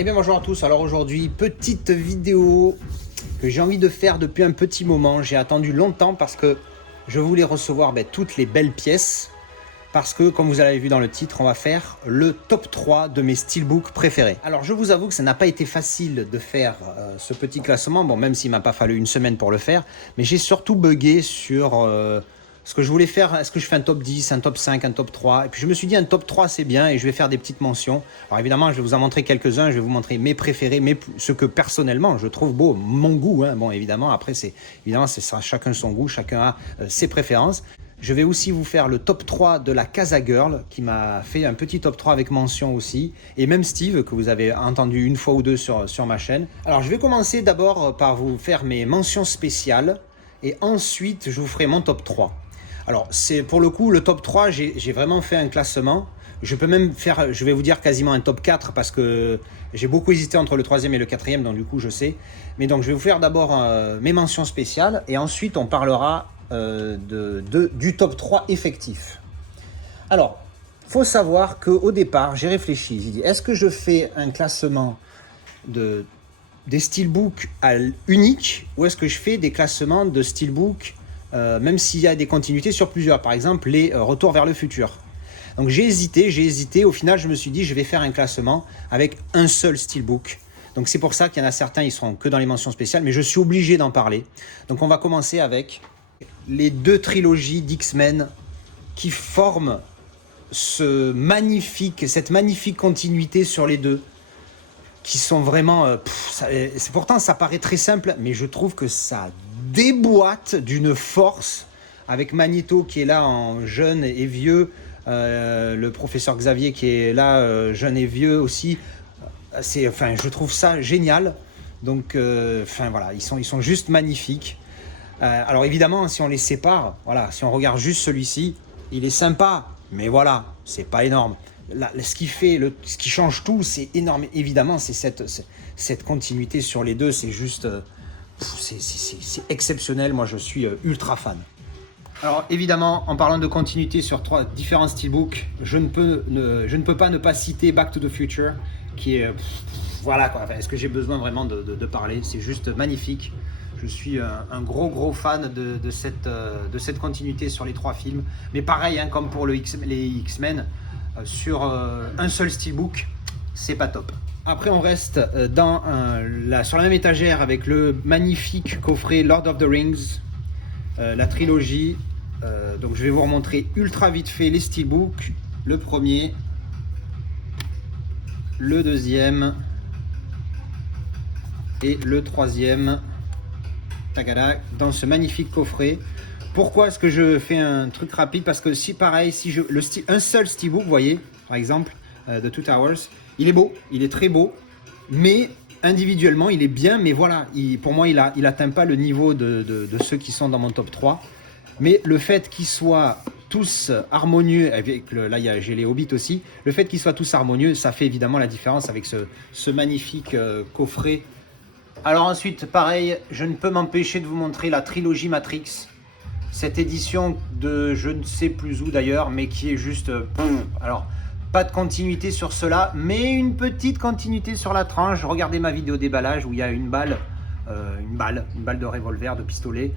Eh bien bonjour à tous, alors aujourd'hui petite vidéo que j'ai envie de faire depuis un petit moment. J'ai attendu longtemps parce que je voulais recevoir toutes les belles pièces. Parce que comme vous l'avez vu dans le titre, on va faire le top 3 de mes steelbooks préférés. Alors je vous avoue que ça n'a pas été facile de faire ce petit classement, bon même s'il m'a pas fallu une semaine pour le faire, mais j'ai surtout bugué sur ce que je voulais faire. Est-ce que je fais un top 10, un top 5, un top 3? Et puis je me suis dit un top 3 c'est bien et je vais faire des petites mentions. Alors évidemment je vais vous en montrer quelques-uns, je vais vous montrer mes préférés, ce que personnellement je trouve beau, mon goût. Hein. Bon évidemment après c'est chacun son goût, chacun a ses préférences. Je vais aussi vous faire le top 3 de la Casa Girl, qui m'a fait un petit top 3 avec mention aussi. Et même Steve, que vous avez entendu une fois ou deux sur ma chaîne. Alors je vais commencer d'abord par vous faire mes mentions spéciales. Et ensuite, je vous ferai mon top 3. Alors c'est pour le coup, le top 3, j'ai vraiment fait un classement. Je peux même faire, je vais vous dire quasiment un top 4 parce que j'ai beaucoup hésité entre le troisième et le quatrième, donc du coup je sais. Mais donc je vais vous faire d'abord mes mentions spéciales et ensuite on parlera du top 3 effectif. Alors, il faut savoir qu'au départ, j'ai réfléchi, j'ai dit, est-ce que je fais un classement des steelbooks uniques ou est-ce que je fais des classements de steelbooks même s'il y a des continuités sur plusieurs, par exemple les retours vers le futur. Donc j'ai hésité, au final je me suis dit je vais faire un classement avec un seul steelbook. Donc c'est pour ça qu'il y en a certains, ils seront que dans les mentions spéciales, mais je suis obligé d'en parler. Donc on va commencer avec les deux trilogies d'X-Men qui forment cette magnifique continuité sur les deux, qui sont vraiment... pourtant, ça paraît très simple, mais je trouve que ça déboîte d'une force, avec Magneto qui est là en jeune et vieux, le professeur Xavier qui est là jeune et vieux aussi. Je trouve ça génial. Donc, voilà, ils sont juste magnifiques. Alors évidemment, si on les sépare, voilà, si on regarde juste celui-ci, il est sympa, mais voilà, c'est pas énorme. Là, ce qui change tout, c'est énorme. Évidemment, c'est cette continuité sur les deux, c'est juste, c'est exceptionnel. Moi, je suis ultra fan. Alors évidemment, en parlant de continuité sur trois différents steelbooks, je ne peux pas citer Back to the Future, qui est, voilà quoi. Est-ce que j'ai besoin vraiment de parler? C'est juste magnifique. Je suis un gros fan de cette continuité sur les trois films. Mais pareil, hein, comme pour les X-Men, sur un seul steelbook, c'est pas top. Après, on reste sur la même étagère avec le magnifique coffret Lord of the Rings, la trilogie. Donc je vais vous remontrer ultra vite fait les steelbooks. Le premier, le deuxième et le troisième. Dans ce magnifique coffret. Pourquoi est-ce que je fais un truc rapide? Parce que un seul steelbook, vous voyez, par exemple, de Two Towers, il est beau, il est très beau, mais individuellement, il est bien, mais voilà, pour moi, il atteint pas le niveau de ceux qui sont dans mon top 3. Mais le fait qu'ils soient tous harmonieux, là j'ai les Hobbits aussi, le fait qu'ils soient tous harmonieux, ça fait évidemment la différence avec ce magnifique coffret. Alors ensuite, pareil, je ne peux m'empêcher de vous montrer la trilogie Matrix. Cette édition de je ne sais plus où d'ailleurs, mais qui est juste... alors, pas de continuité sur cela, mais une petite continuité sur la tranche. Regardez ma vidéo déballage où il y a une balle de revolver, de pistolet,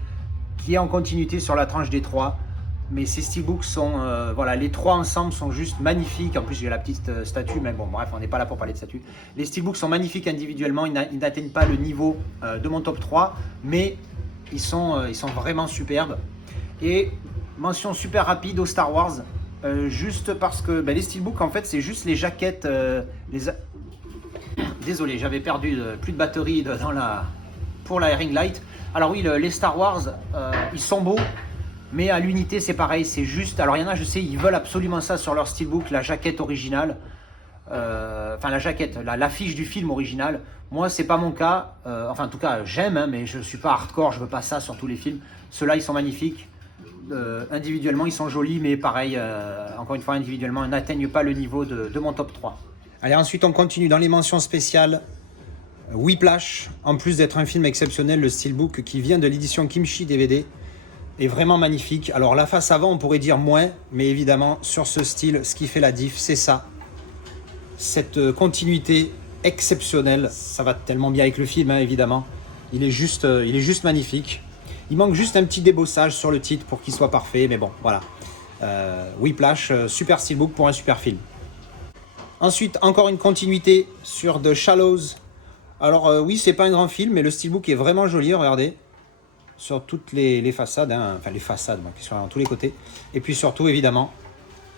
qui est en continuité sur la tranche des trois. Mais ces steelbooks sont, voilà, les trois ensemble sont juste magnifiques. En plus, j'ai la petite statue, mais bon, bref, on n'est pas là pour parler de statue. Les steelbooks sont magnifiques individuellement. Ils n'atteignent pas le niveau de mon top 3, mais ils sont vraiment superbes. Et mention super rapide au Star Wars, juste parce que les steelbooks, en fait, c'est juste les jaquettes. Désolé, j'avais perdu plus de batterie pour la ring light. Alors oui, les Star Wars, ils sont beaux. Mais à l'unité, c'est pareil, c'est juste... Alors, il y en a, je sais, ils veulent absolument ça sur leur steelbook, la jaquette originale. Enfin, la jaquette, l'affiche du film original. Moi, c'est pas mon cas. Enfin, en tout cas, j'aime, hein, mais je suis pas hardcore, je veux pas ça sur tous les films. Ceux-là, ils sont magnifiques. Individuellement, ils sont jolis, mais pareil, encore une fois, individuellement, ils n'atteignent pas le niveau de mon top 3. Allez, ensuite, on continue dans les mentions spéciales. Whiplash, en plus d'être un film exceptionnel, le steelbook qui vient de l'édition Kimchi DVD, est vraiment magnifique. Alors la face avant, on pourrait dire moins, mais évidemment sur ce style, ce qui fait la diff, c'est ça, cette continuité exceptionnel. Ça va tellement bien avec le film, hein, évidemment. Il est juste magnifique. Il manque juste un petit débossage sur le titre pour qu'il soit parfait, mais bon, voilà. Whiplash, super steelbook pour un super film. Ensuite, encore une continuité sur The Shallows. Alors oui, c'est pas un grand film, mais le steelbook est vraiment joli, regardez. Sur toutes les façades, hein, enfin les façades, qui sont dans tous les côtés. Et puis surtout, évidemment,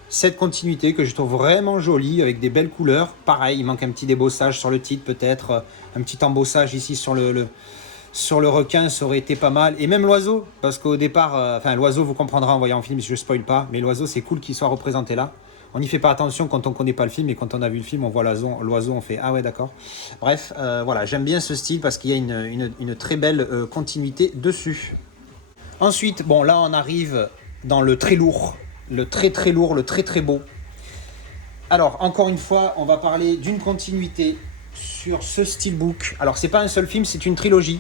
cette continuité que je trouve vraiment jolie, avec des belles couleurs. Pareil, il manque un petit débossage sur le titre, peut-être. Un petit embossage ici sur le requin, ça aurait été pas mal. Et même l'oiseau, parce qu'au départ, l'oiseau, vous comprendrez en voyant le film, si je ne spoil pas, mais l'oiseau, c'est cool qu'il soit représenté là. On n'y fait pas attention quand on ne connaît pas le film, et quand on a vu le film, on voit l'oiseau, on fait « Ah ouais, d'accord ». Bref, voilà, j'aime bien ce style parce qu'il y a une très belle continuité dessus. Ensuite, bon, là, on arrive dans le très lourd, le très très lourd, le très très beau. Alors, encore une fois, on va parler d'une continuité sur ce steelbook. Alors, c'est pas un seul film, c'est une trilogie.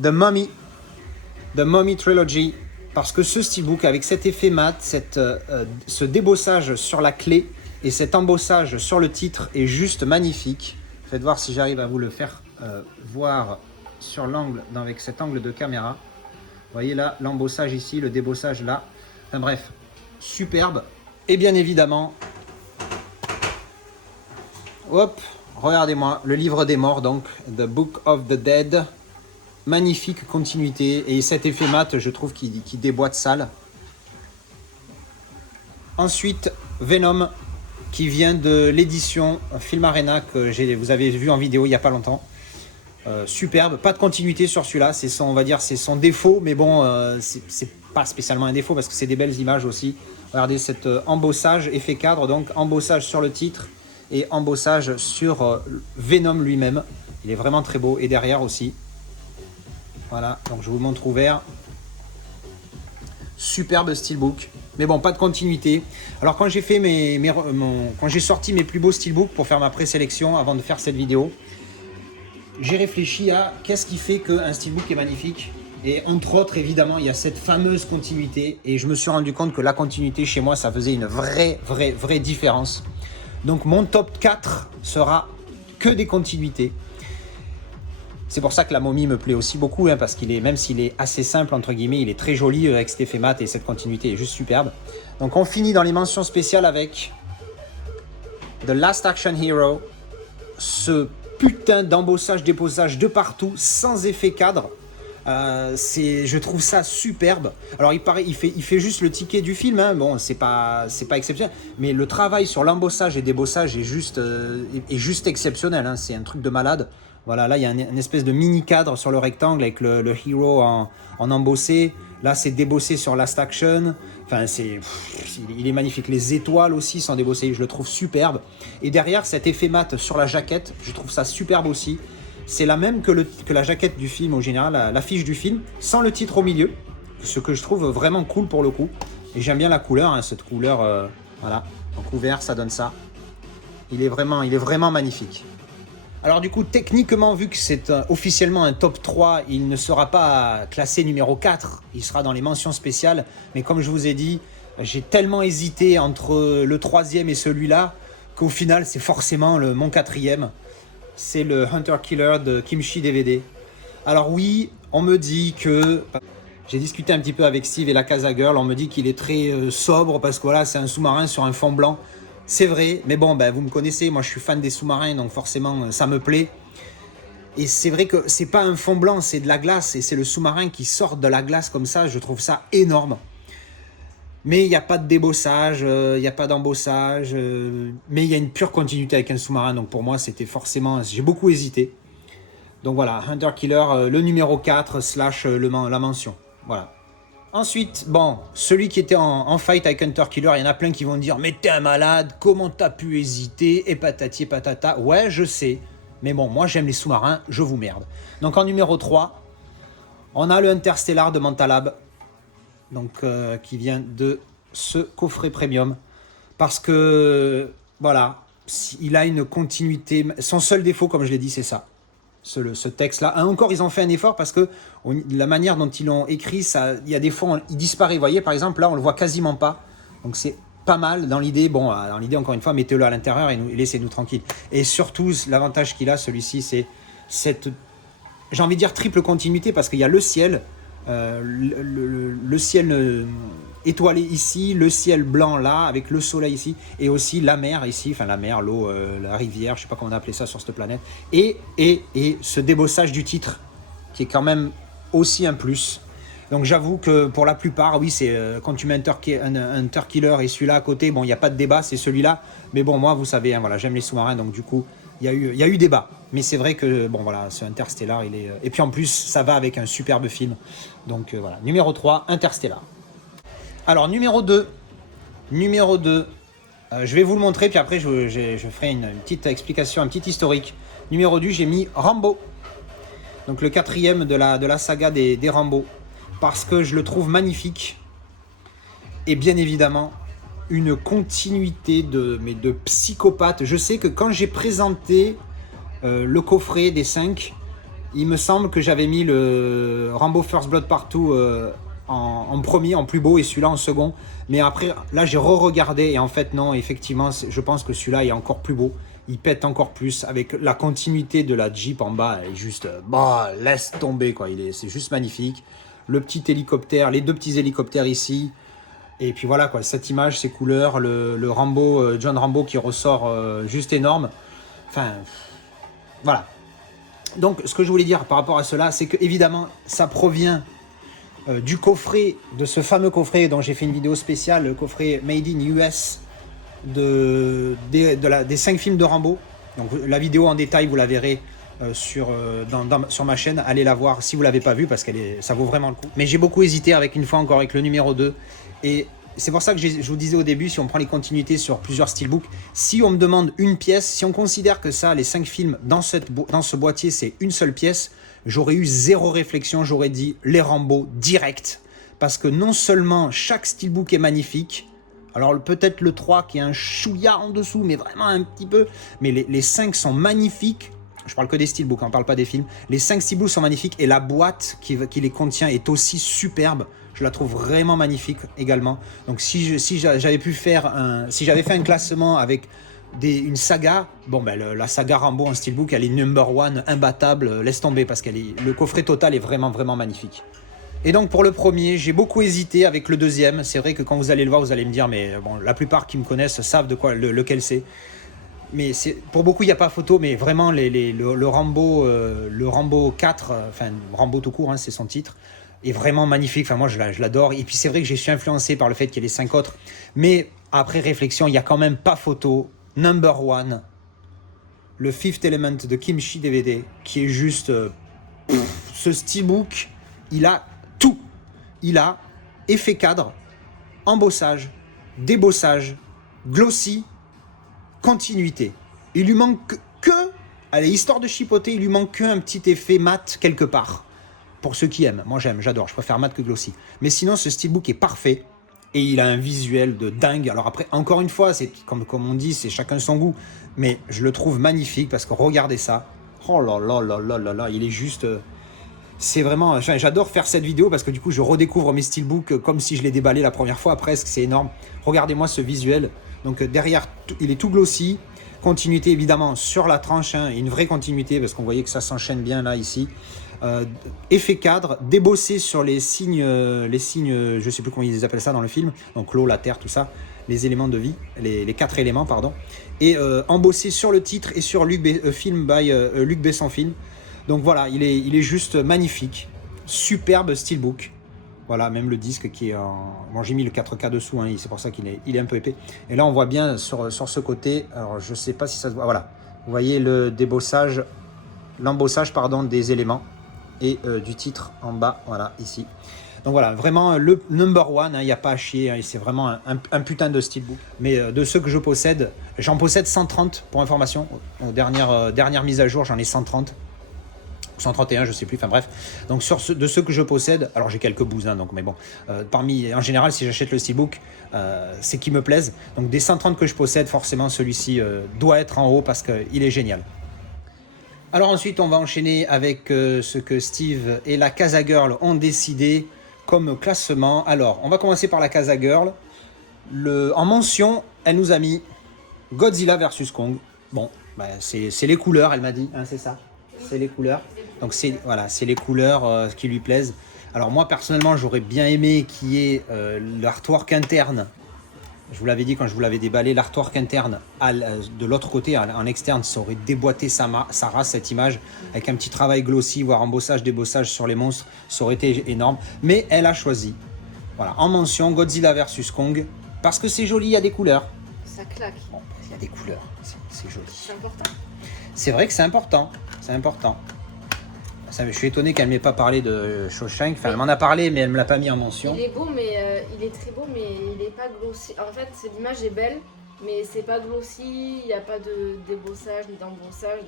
The Mummy Trilogy. Parce que ce steelbook, avec cet effet mat, ce débossage sur la clé et cet embossage sur le titre est juste magnifique. Faites voir si j'arrive à vous le faire voir sur l'angle, avec cet angle de caméra. Vous voyez là, l'embossage ici, le débossage là. Enfin bref, superbe. Et bien évidemment, hop, regardez-moi, le livre des morts, donc, The Book of the Dead. Magnifique continuité, et cet effet mat, je trouve qu'il déboîte sale. Ensuite, Venom, qui vient de l'édition Film Arena, que vous avez vu en vidéo il n'y a pas longtemps. Superbe, pas de continuité sur celui-là, c'est son défaut, mais bon, c'est pas spécialement un défaut, parce que c'est des belles images aussi. Regardez cet embossage, effet cadre, donc embossage sur le titre, et embossage sur Venom lui-même. Il est vraiment très beau, et derrière aussi. Voilà, donc je vous montre ouvert. Superbe steelbook. Mais bon, pas de continuité. Alors quand j'ai fait quand j'ai sorti mes plus beaux steelbooks pour faire ma présélection avant de faire cette vidéo, j'ai réfléchi à qu'est-ce qui fait qu'un steelbook est magnifique. Et entre autres, évidemment, il y a cette fameuse continuité. Et je me suis rendu compte que la continuité chez moi, ça faisait une vraie différence. Donc mon top 4 sera que des continuités. C'est pour ça que la momie me plaît aussi beaucoup, hein, parce même s'il est assez simple, entre guillemets, il est très joli avec cet effet mat et cette continuité est juste superbe. Donc on finit dans les mentions spéciales avec The Last Action Hero, ce putain d'embossage, débossage de partout, sans effet cadre. Je trouve ça superbe. Alors il fait juste le ticket du film, hein. Bon, c'est pas exceptionnel, mais le travail sur l'embossage et débossage est juste exceptionnel, hein. C'est un truc de malade. Voilà, là il y a une espèce de mini cadre sur le rectangle avec le hero en embossé. Là c'est débossé sur Last Action. Enfin il est magnifique. Les étoiles aussi sont débossées, je le trouve superbe. Et derrière cet effet mat sur la jaquette, je trouve ça superbe aussi. C'est la même que la jaquette du film au général, l'affiche du film, sans le titre au milieu. Ce que je trouve vraiment cool pour le coup. Et j'aime bien la couleur, hein, cette couleur, voilà. Donc ouvert, ça donne ça. Il est vraiment magnifique. Alors du coup, techniquement, vu que c'est officiellement un top 3, il ne sera pas classé numéro 4. Il sera dans les mentions spéciales. Mais comme je vous ai dit, j'ai tellement hésité entre le 3e et celui-là, qu'au final, c'est forcément mon 4e. C'est le Hunter Killer de Kimchi DVD. Alors oui, on me dit que... J'ai discuté un petit peu avec Steve et la Casa Girl, on me dit qu'il est très sobre parce que voilà, c'est un sous-marin sur un fond blanc. C'est vrai, mais bon, vous me connaissez, moi je suis fan des sous-marins, donc forcément ça me plaît. Et c'est vrai que c'est pas un fond blanc, c'est de la glace, et c'est le sous-marin qui sort de la glace comme ça, je trouve ça énorme. Mais il n'y a pas de débossage, il n'y a pas d'embossage, mais il y a une pure continuité avec un sous-marin, donc pour moi c'était forcément... J'ai beaucoup hésité. Donc voilà, Hunter Killer, le numéro 4 / la mention. Voilà. Ensuite, bon, celui qui était en fight avec Hunter Killer, il y en a plein qui vont dire « Mais t'es un malade, comment t'as pu hésiter ?» Et patati et patata. Ouais, je sais, mais bon, moi j'aime les sous-marins, je vous merde. Donc en numéro 3, on a le Interstellar de Mentalab. Donc qui vient de ce coffret premium, parce que voilà, il a une continuité. Son seul défaut, comme je l'ai dit, c'est ça, ce texte là. Encore ils ont fait un effort, parce que la manière dont ils l'ont écrit, ça, il y a des fois il disparaît, vous voyez, par exemple là on le voit quasiment pas, donc c'est pas mal dans l'idée. Bon, dans l'idée, encore une fois, mettez-le à l'intérieur et laissez-nous tranquilles. Et surtout, l'avantage qu'il a, celui-ci, c'est cette, j'ai envie de dire, triple continuité, parce qu'il y a le ciel, le ciel étoilé ici, le ciel blanc là, avec le soleil ici, et aussi la mer ici, enfin la mer, l'eau, la rivière, je sais pas comment on a appelé ça sur cette planète, et ce débossage du titre, qui est quand même aussi un plus. Donc j'avoue que pour la plupart, oui, c'est quand tu mets un Turkiller et celui-là à côté, bon, il n'y a pas de débat, c'est celui-là. Mais bon, moi, vous savez, hein, voilà, j'aime les sous-marins, donc du coup, il y a eu débat. Mais c'est vrai que, bon, voilà, ce Interstellar, il est... Et puis en plus, ça va avec un superbe film. Donc voilà, numéro 3, Interstellar. Alors, numéro 2. Je vais vous le montrer, puis après, je ferai une petite explication, un petit historique. Numéro 2, j'ai mis Rambo. Donc le 4e de la saga des Rambo. Parce que je le trouve magnifique. Et bien évidemment, une continuité de psychopathe. Je sais que quand j'ai présenté le coffret des 5, il me semble que j'avais mis le Rambo First Blood Part 2 en premier, en plus beau, et celui-là en second. Mais après, là, j'ai re-regardé, et en fait, non, effectivement, je pense que celui-là est encore plus beau. Il pète encore plus, avec la continuité de la Jeep en bas, elle est juste, bah, laisse tomber, quoi. C'est juste magnifique. Le petit hélicoptère, les deux petits hélicoptères ici, et puis voilà, quoi, cette image, ces couleurs, le Rambo, John Rambo qui ressort juste énorme. Enfin, voilà. Donc, ce que je voulais dire par rapport à cela, c'est que évidemment, ça provient du coffret, de ce fameux coffret dont j'ai fait une vidéo spéciale, le coffret Made in US des 5 films de Rambo. Donc, la vidéo en détail, vous la verrez sur ma chaîne. Allez la voir si vous ne l'avez pas vue, parce que ça vaut vraiment le coup. Mais j'ai beaucoup hésité avec le numéro 2. Et c'est pour ça que je vous disais au début, si on prend les continuités sur plusieurs steelbooks, si on me demande une pièce, si on considère que ça, les 5 films dans ce boîtier, c'est une seule pièce, j'aurais eu zéro réflexion, j'aurais dit les Rambo direct. Parce que non seulement chaque steelbook est magnifique, alors peut-être le 3 qui est un chouïa en dessous, mais vraiment un petit peu, mais les 5 sont magnifiques. Je parle que des steelbooks, on ne parle pas des films. Les 5 steelbooks sont magnifiques, et la boîte qui les contient est aussi superbe. Je la trouve vraiment magnifique également. Donc si j'avais fait un classement avec une saga, bon ben la saga Rambo en steelbook, elle est number one, imbattable, laisse tomber, parce que le coffret total est vraiment, vraiment magnifique. Et donc pour le premier, j'ai beaucoup hésité avec le deuxième. C'est vrai que quand vous allez le voir, vous allez me dire, mais bon, la plupart qui me connaissent savent de quoi lequel c'est. Mais pour beaucoup, il n'y a pas photo, mais vraiment, le Rambo 4, enfin, Rambo tout court, hein, c'est son titre, est vraiment magnifique. Enfin, moi, je l'adore. Et puis, c'est vrai que je suis influencé par le fait qu'il y ait les 5 autres. Mais après réflexion, il n'y a quand même pas photo. Number one, le Fifth Element de Kimchi DVD, qui est juste... ce steelbook, il a tout. Il a effet cadre, embossage, débossage, glossy, continuité. Il lui manque allez, histoire de chipoter, il lui manque un petit effet mat quelque part. Pour ceux qui aiment. Moi j'adore, je préfère mat que glossy. Mais sinon, ce steelbook est parfait. Et il a un visuel de dingue. Alors après, encore une fois, c'est comme on dit, c'est chacun son goût. Mais je le trouve magnifique, parce que regardez ça. Oh là là là là là là, il est juste... c'est vraiment... Enfin, j'adore faire cette vidéo, parce que du coup, je redécouvre mes steelbooks comme si je les déballais la première fois, presque. C'est énorme. Regardez-moi ce visuel. Donc derrière, il est tout glossy. Continuité évidemment sur la tranche, hein, une vraie continuité, parce qu'on voyait que ça s'enchaîne bien là, ici. Effet cadre, débossé sur les signes, je sais plus comment ils appellent ça dans le film, donc l'eau, la terre, tout ça, les éléments de vie, les 4 éléments, pardon, et embossé sur le titre et sur film by Luc Besson Film. Donc voilà, il est juste magnifique, superbe steelbook. Voilà, même le disque qui est en... Bon, j'ai mis le 4K dessous, hein, c'est pour ça qu'il est un peu épais. Et là, on voit bien sur ce côté, alors je sais pas si ça se voit, voilà. Vous voyez l'embossage, pardon, des éléments et du titre en bas, voilà, ici. Donc voilà, vraiment le number one, il n'y a pas à chier, hein, c'est vraiment un putain de steelbook. Mais de ceux que je possède, j'en possède 130 pour information. Aux dernières mises à jour, j'en ai 130. 131, je sais plus, enfin bref. Donc de ceux que je possède, alors j'ai quelques bousins, donc mais bon, en général, si j'achète le steelbook, c'est qu'ils me plaisent. Donc des 130 que je possède, forcément celui-ci doit être en haut, parce qu'il est génial. Alors ensuite, on va enchaîner avec ce que Steve et la Casa Girl ont décidé comme classement. Alors, on va commencer par la Casa Girl. En mention, elle nous a mis Godzilla versus Kong. Bon, bah, c'est les couleurs, elle m'a dit, hein, c'est ça. C'est les couleurs. Donc c'est voilà, c'est les couleurs qui lui plaisent. Alors moi personnellement, j'aurais bien aimé qu'il y ait l'artwork interne. Je vous l'avais dit quand je vous l'avais déballé, l'artwork interne de l'autre côté, en externe, ça aurait déboîté sa race, cette image, avec un petit travail glossy, voire embossage, débossage sur les monstres, ça aurait été énorme. Mais elle a choisi, voilà, en mention, Godzilla versus Kong, parce que c'est joli, il y a des couleurs. Ça claque. Bon, il y a des couleurs, c'est joli. C'est important. C'est vrai que c'est important, c'est important. Ça, je suis étonné qu'elle ne m'ait pas parlé de Shawshank. Enfin, elle m'en a parlé, mais elle ne me l'a pas mis en mention. Il est beau, mais il est très beau, mais il n'est pas glossy. En fait, l'image est belle, mais c'est pas glossy. Il n'y a pas de débossage ni d'embossage.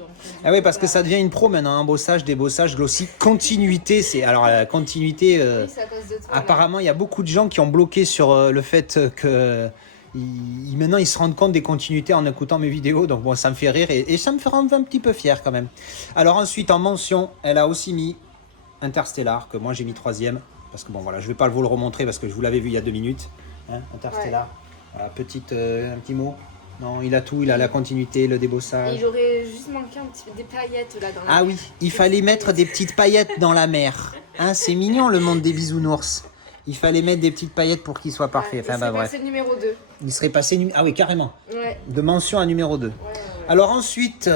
Ah oui, parce que ça devient une pro maintenant. Embossage, débossage, glossy, continuité. Alors la continuité. Oui, c'est à cause de toi. Apparemment, il y a beaucoup de gens qui ont bloqué sur le fait que maintenant ils se rendent compte des continuités en écoutant mes vidéos, donc bon, ça me fait rire et ça me fait rendre un petit peu fier quand même. Alors ensuite en mention, elle a aussi mis Interstellar, que moi j'ai mis 3e, parce que bon voilà, je vais pas vous le remontrer parce que je vous l'avais vu il y a 2 minutes, hein, Interstellar. Ouais. Voilà, un petit mot. Non, il a tout, il a la continuité, le débossage. Et il aurait juste manqué des paillettes là dans la mer. Ah oui, il fallait mettre des petites paillettes dans la mer. Hein, c'est mignon le monde des bisounours. Il fallait mettre des petites paillettes pour qu'il soit parfait. Enfin, il serait passé numéro 2. Il serait passé... Ah oui, carrément. Ouais. De mention à numéro 2. Ouais. Alors ensuite,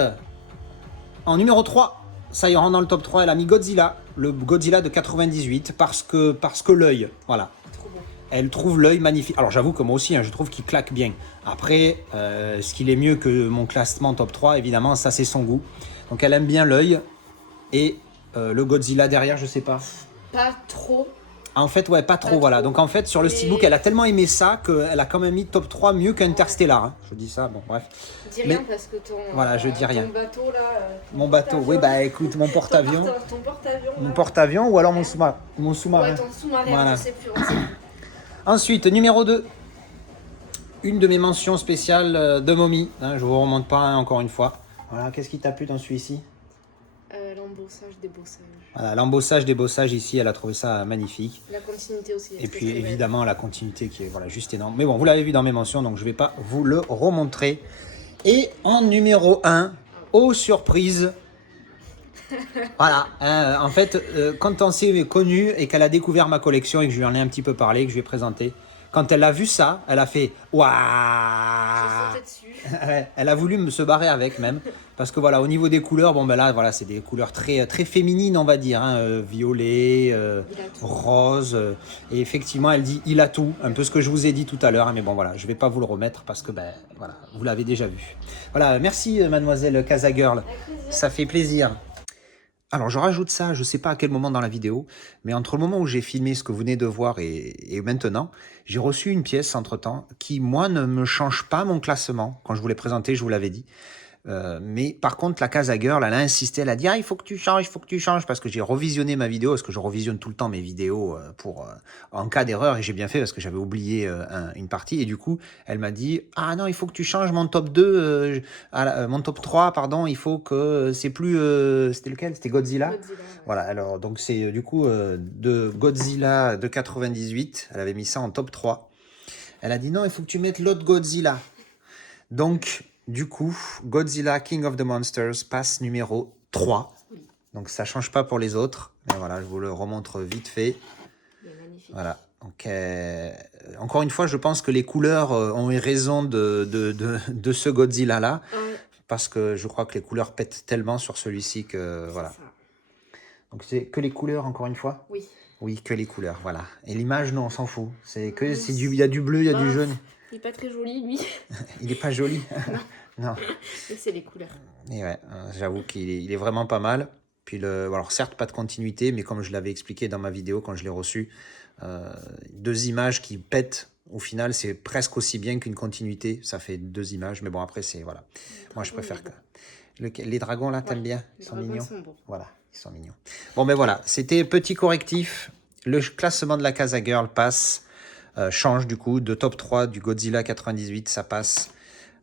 en numéro 3, ça y rentre dans le top 3, elle a mis Godzilla. Le Godzilla de 98, parce que l'œil, voilà. Trop beau. Elle trouve l'œil magnifique. Alors j'avoue que moi aussi, hein, je trouve qu'il claque bien. Après, ce qu'il est mieux que mon classement top 3, évidemment, ça c'est son goût. Donc elle aime bien l'œil. Et le Godzilla derrière, je sais pas. Pas trop. En fait, ouais, pas trop, voilà. Donc en fait, sur le steelbook, elle a tellement aimé ça qu'elle a quand même mis top 3 mieux qu'Interstellar. Hein. Je dis ça, bon, bref. Dis rien parce que voilà, je dis rien. Ton bateau, là... Mon bateau, oui, bah écoute, mon porte-avions. Ton porte-avions. Mon porte-avions ou alors mon sous-marin. Ouais, ton sous-marin, voilà. Je sais plus, on sait plus. Ensuite, numéro 2. Une de mes mentions spéciales de Mommy. Hein, je vous remonte pas, hein, encore une fois. Voilà, qu'est-ce qui t'a plu dans celui-ci? L'embossage, débossage. Voilà, l'embossage, débossage ici, elle a trouvé ça magnifique. La continuité aussi. Et puis évidemment la continuité qui est voilà, juste énorme. Mais bon, vous l'avez vu dans mes mentions, donc je ne vais pas vous le remontrer. Et en numéro 1, aux surprises, voilà, en fait, quand on s'est connu et qu'elle a découvert ma collection et que je lui en ai un petit peu parlé, que je lui ai présenté, quand elle a vu ça, elle a fait waouh. Elle a voulu se barrer avec même, parce que voilà, au niveau des couleurs, bon ben là, voilà, c'est des couleurs très féminines, on va dire, hein, violet, rose, et effectivement, elle dit il a tout, un peu ce que je vous ai dit tout à l'heure, hein, mais bon voilà, je vais pas vous le remettre parce que ben voilà, vous l'avez déjà vu. Voilà, merci mademoiselle Casagirl, ça fait plaisir. Alors je rajoute ça, je ne sais pas à quel moment dans la vidéo, mais entre le moment où j'ai filmé ce que vous venez de voir et maintenant, j'ai reçu une pièce entre-temps qui, moi, ne me change pas mon classement. Quand je vous l'ai présenté, je vous l'avais dit. Mais par contre, la Casagirl, elle a insisté, elle a dit « Ah, il faut que tu changes, parce que j'ai revisionné ma vidéo, parce que je revisionne tout le temps mes vidéos en cas d'erreur, et j'ai bien fait parce que j'avais oublié une partie, et du coup, elle m'a dit « Ah non, il faut que tu changes mon top 2, mon top 3, pardon, il faut que c'est plus... c'était lequel? C'était Godzilla, ouais. Voilà, alors, donc c'est du coup de Godzilla de 98, elle avait mis ça en top 3. Elle a dit « Non, il faut que tu mettes l'autre Godzilla. » Donc... Du coup, Godzilla King of the Monsters passe numéro 3. Donc ça ne change pas pour les autres. Mais voilà, je vous le remontre vite fait. Voilà. Donc, encore une fois, je pense que les couleurs ont eu raison de ce Godzilla-là. Parce que je crois que les couleurs pètent tellement sur celui-ci que voilà. Donc c'est que les couleurs, encore une fois? Oui. Oui, que les couleurs, voilà. Et l'image, non, on s'en fout. Il y a du bleu, il y a du jaune. Il n'est pas très joli, lui. Il n'est pas joli. Non. Et c'est les couleurs. Et ouais, j'avoue qu'il est vraiment pas mal. Puis alors certes, pas de continuité, mais comme je l'avais expliqué dans ma vidéo quand je l'ai reçu, 2 images qui pètent, au final, c'est presque aussi bien qu'une continuité. Ça fait 2 images, mais bon, après, c'est... Voilà. Moi, je préfère que... Les dragons, là, t'aimes bien? Ils sont mignons. Ils sont beaux. Voilà, ils sont mignons. Bon, ben voilà, c'était petit correctif. Le classement de la Casagirl passe, change du coup, de top 3 du Godzilla 98, ça passe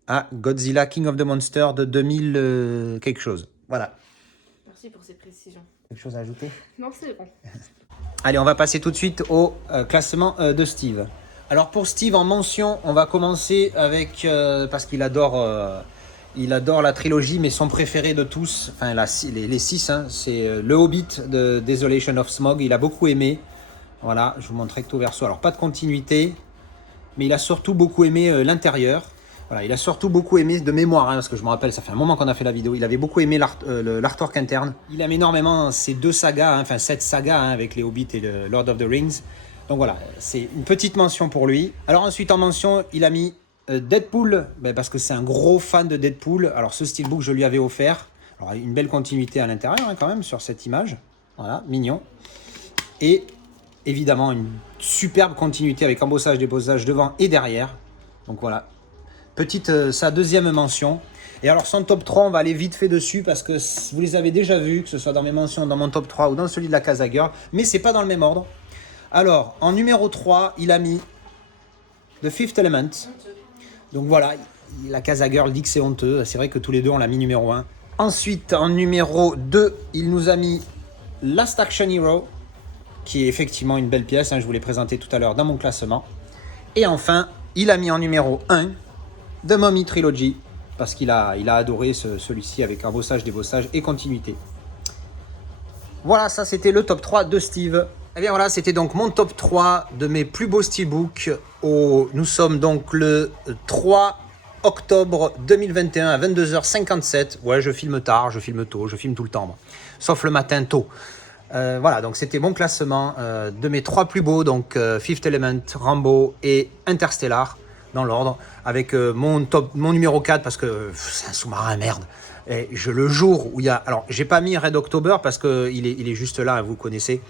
à Godzilla King of the Monsters de 2000 quelque chose. Voilà. Merci pour ces précisions. Quelque chose à ajouter? Non, c'est bon. Allez, on va passer tout de suite au classement de Steve. Alors pour Steve, en mention, on va commencer avec, parce qu'il adore la trilogie, mais son préféré de tous, enfin les 6, hein, c'est Le Hobbit de Desolation of Smaug. Il a beaucoup aimé. Voilà, je vous montre recto verso. Alors pas de continuité, mais il a surtout beaucoup aimé l'intérieur. Voilà, il a surtout beaucoup aimé de mémoire, hein, parce que je me rappelle, ça fait un moment qu'on a fait la vidéo. Il avait beaucoup aimé l'artwork interne. Il aime énormément ces deux sagas, hein, enfin cette saga hein, avec les Hobbits et le Lord of the Rings. Donc voilà, c'est une petite mention pour lui. Alors ensuite en mention, il a mis Deadpool, parce que c'est un gros fan de Deadpool. Alors ce steelbook, je lui avais offert. Alors une belle continuité à l'intérieur hein, quand même sur cette image. Voilà, mignon. Et évidemment une superbe continuité avec embossage, débossage devant et derrière. Donc voilà, petite sa deuxième mention. Et alors son top 3, on va aller vite fait dessus parce que vous les avez déjà vus, que ce soit dans mes mentions, dans mon top 3 ou dans celui de la Casa Girl, mais c'est pas dans le même ordre. Alors, en numéro 3, il a mis The Fifth Element. Donc voilà, la Casa Girl dit que c'est honteux. C'est vrai que tous les deux, on l'a mis numéro 1. Ensuite, en numéro 2, il nous a mis Last Action Hero, qui est effectivement une belle pièce. Hein, je vous l'ai présenté tout à l'heure dans mon classement. Et enfin, il a mis en numéro 1 The Mummy Trilogy, parce qu'il a adoré celui-ci avec embossage, débossage et continuité. Voilà, ça c'était le top 3 de Steve. Et bien voilà, c'était donc mon top 3 de mes plus beaux steelbooks. Nous sommes donc le 3 octobre 2021 à 22h57. Ouais, je filme tard, je filme tôt, je filme tout le temps. Moi. Sauf le matin tôt. Voilà, donc c'était mon classement de mes 3 plus beaux, donc Fifth Element, Rambo et Interstellar, dans l'ordre, avec mon numéro 4, parce que c'est un sous-marin, merde. Et le jour où il y a... Alors, j'ai pas mis Red October, parce qu'il est juste là, vous connaissez.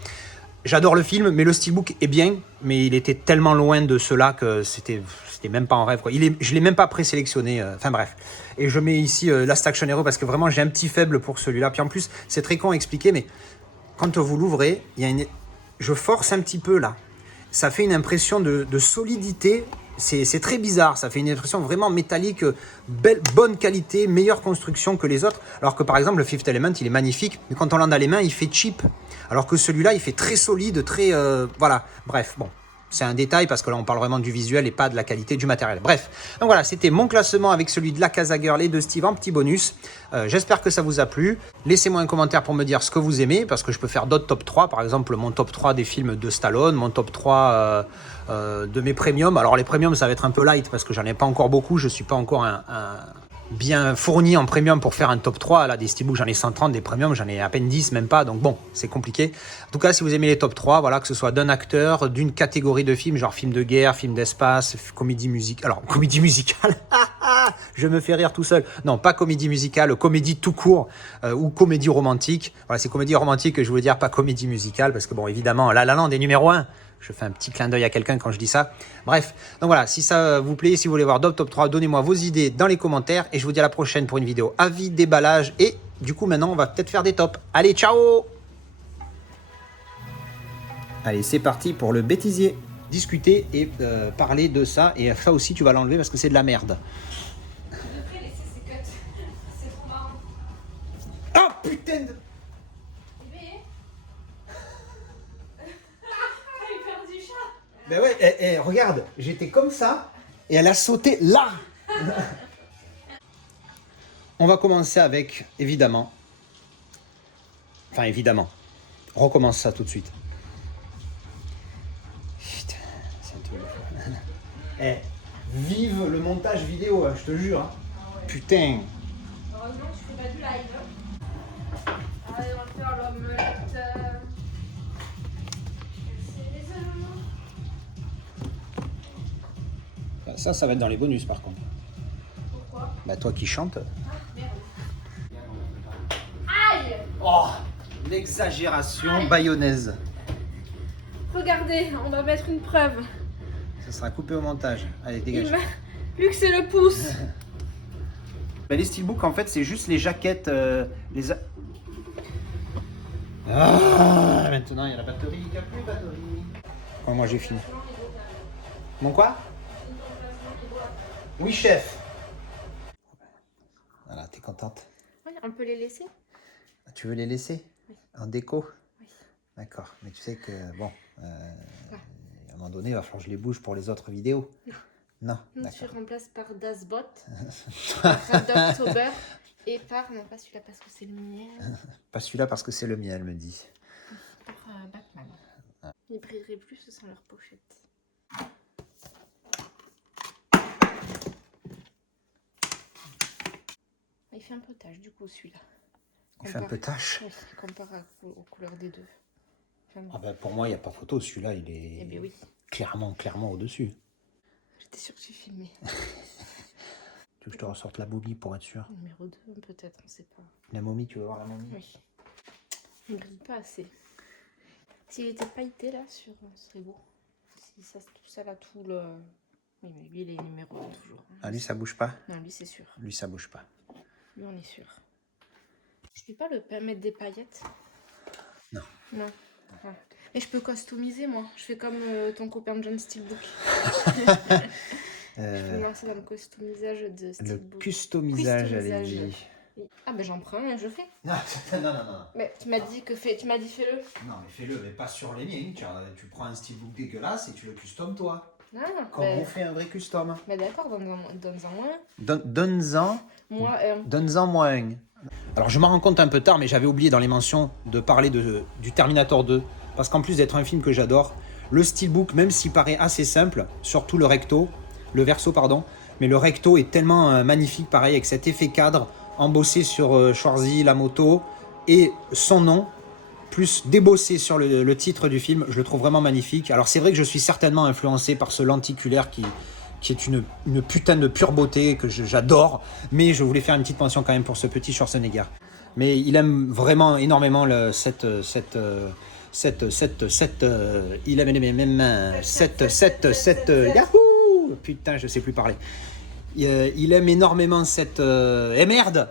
J'adore le film, mais le steelbook est bien, mais il était tellement loin de cela que c'était même pas en rêve. Quoi. Je l'ai même pas présélectionné, enfin bref. Et je mets ici Last Action Hero, parce que vraiment j'ai un petit faible pour celui-là. Puis en plus, c'est très con à expliquer, mais quand vous l'ouvrez, je force un petit peu là. Ça fait une impression de solidité. C'est très bizarre. Ça fait une impression vraiment métallique, bonne qualité, meilleure construction que les autres. Alors que par exemple, le Fifth Element, il est magnifique. Mais quand on l'a dans les mains, il fait cheap. Alors que celui-là, il fait très solide, très... voilà. Bref, bon. C'est un détail parce que là, on parle vraiment du visuel et pas de la qualité du matériel. Bref, donc voilà, c'était mon classement avec celui de la Casa Girl et de Steve en petit bonus. J'espère que ça vous a plu. Laissez-moi un commentaire pour me dire ce que vous aimez parce que je peux faire d'autres top 3. Par exemple, mon top 3 des films de Stallone, mon top 3 de mes premiums. Alors les premiums, ça va être un peu light parce que j'en ai pas encore beaucoup. Je suis pas encore bien fourni en premium pour faire un top 3. Là, des steelbooks, j'en ai 130, des premiums, j'en ai à peine 10, même pas. Donc bon, c'est compliqué. En tout cas, si vous aimez les top 3, voilà, que ce soit d'un acteur, d'une catégorie de films, genre film de guerre, film d'espace, comédie musicale. Alors, comédie musicale, je me fais rire tout seul. Non, pas comédie musicale, comédie tout court ou comédie romantique. Voilà, c'est comédie romantique que je voulais dire, pas comédie musicale, parce que bon, évidemment, La La Land est numéro 1. Je fais un petit clin d'œil à quelqu'un quand je dis ça. Bref, donc voilà, si ça vous plaît, si vous voulez voir d'autres top 3, donnez-moi vos idées dans les commentaires. Et je vous dis à la prochaine pour une vidéo avis, déballage. Et du coup, maintenant, on va peut-être faire des tops. Allez, ciao! Allez, c'est parti pour le bêtisier. Discuter et parler de ça. Et ça aussi, tu vas l'enlever parce que c'est de la merde. Je devrais laisser ces cuts. C'est trop marrant. Ah, putain de... Ben ouais, regarde, j'étais comme ça et elle a sauté là. On va commencer avec, évidemment, on recommence ça tout de suite. Putain, c'est un truc. Vive le montage vidéo, hein, je te jure. Hein. Ah ouais. Putain. Heureusement que je fais pas du live. Allez, on va faire l'omelette. Ça va être dans les bonus par contre. Pourquoi? Bah toi qui chantes. Ah, merde. Aïe! Oh, l'exagération bayonnaise. Regardez, on va mettre une preuve. Ça sera coupé au montage. Allez, dégage. Vu que c'est le pouce. Bah, les steelbooks en fait c'est juste les jaquettes. Maintenant il y a la batterie, il n'y a plus de batterie. Oh, moi j'ai fini. Mon quoi? Oui, chef. Voilà, t'es contente? Oui, on peut les laisser? Tu veux les laisser? Oui. En déco? Oui. D'accord, mais tu sais que, bon, un moment donné, il va falloir que je les bouge pour les autres vidéos. Non, Non, tu d'accord. remplaces par Das Bot, par Red October et par, non pas celui-là parce que c'est le mien, Pas celui-là parce que c'est le mien, elle me dit. par Batman. Ils brilleraient plus sans leur pochette. Il fait un peu tache du coup celui-là. Il fait un peu tâche. Oui, comparé aux couleurs des deux. Enfin, bon. Ah ben, pour moi, il n'y a pas photo. Celui-là, il est Eh bien oui, clairement au-dessus. j'étais sûre que tu filmais. Tu veux que je te ressorte la momie pour être sûr? Numéro 2 peut-être, on sait pas. La momie, tu veux voir la momie? Oui. Il ne brille pas assez. S'il était pailleté là, ce serait beau. Si ça, tout ça là, tout le... Oui, mais lui, il est numéro 1 toujours. Ah, lui, ça bouge pas? Non, lui, c'est sûr. Lui, ça bouge pas. Lui, on est sûr. Je peux pas le mettre des paillettes? Non. Non. Ah. Mais je peux customiser, moi. Je fais comme ton copain John Steelbook. Je vais me lancer dans le customisage de Le Steelbook. customisage, elle Customisage. dit. Ah, ben j'en prends un et je fais. Non, non, non, non. Mais tu m'as dit fais-le. Non, mais fais-le, mais pas sur les miens. Tu prends un steelbook dégueulasse et tu le customes toi. Ah, Comme on fait un vrai custom. mais d'accord, donne-en moins. Donne-en. Moi, Donne-en moins un. Alors je m'en rends compte un peu tard, mais j'avais oublié dans les mentions de parler du Terminator 2. Parce qu'en plus d'être un film que j'adore, le steelbook, même s'il paraît assez simple, surtout le verso, pardon, mais le recto est tellement magnifique, pareil, avec cet effet cadre embossé sur Schwarzy, la moto, et son nom, plus débossé sur le titre du film, je le trouve vraiment magnifique. Alors c'est vrai que je suis certainement influencé par ce lenticulaire qui est une putain de pure beauté que j'adore, mais je voulais faire une petite mention quand même pour ce petit Schwarzenegger. Mais il aime vraiment énormément il aime même Yahoo! Putain, je sais plus parler. Il aime énormément cette... Eh merde!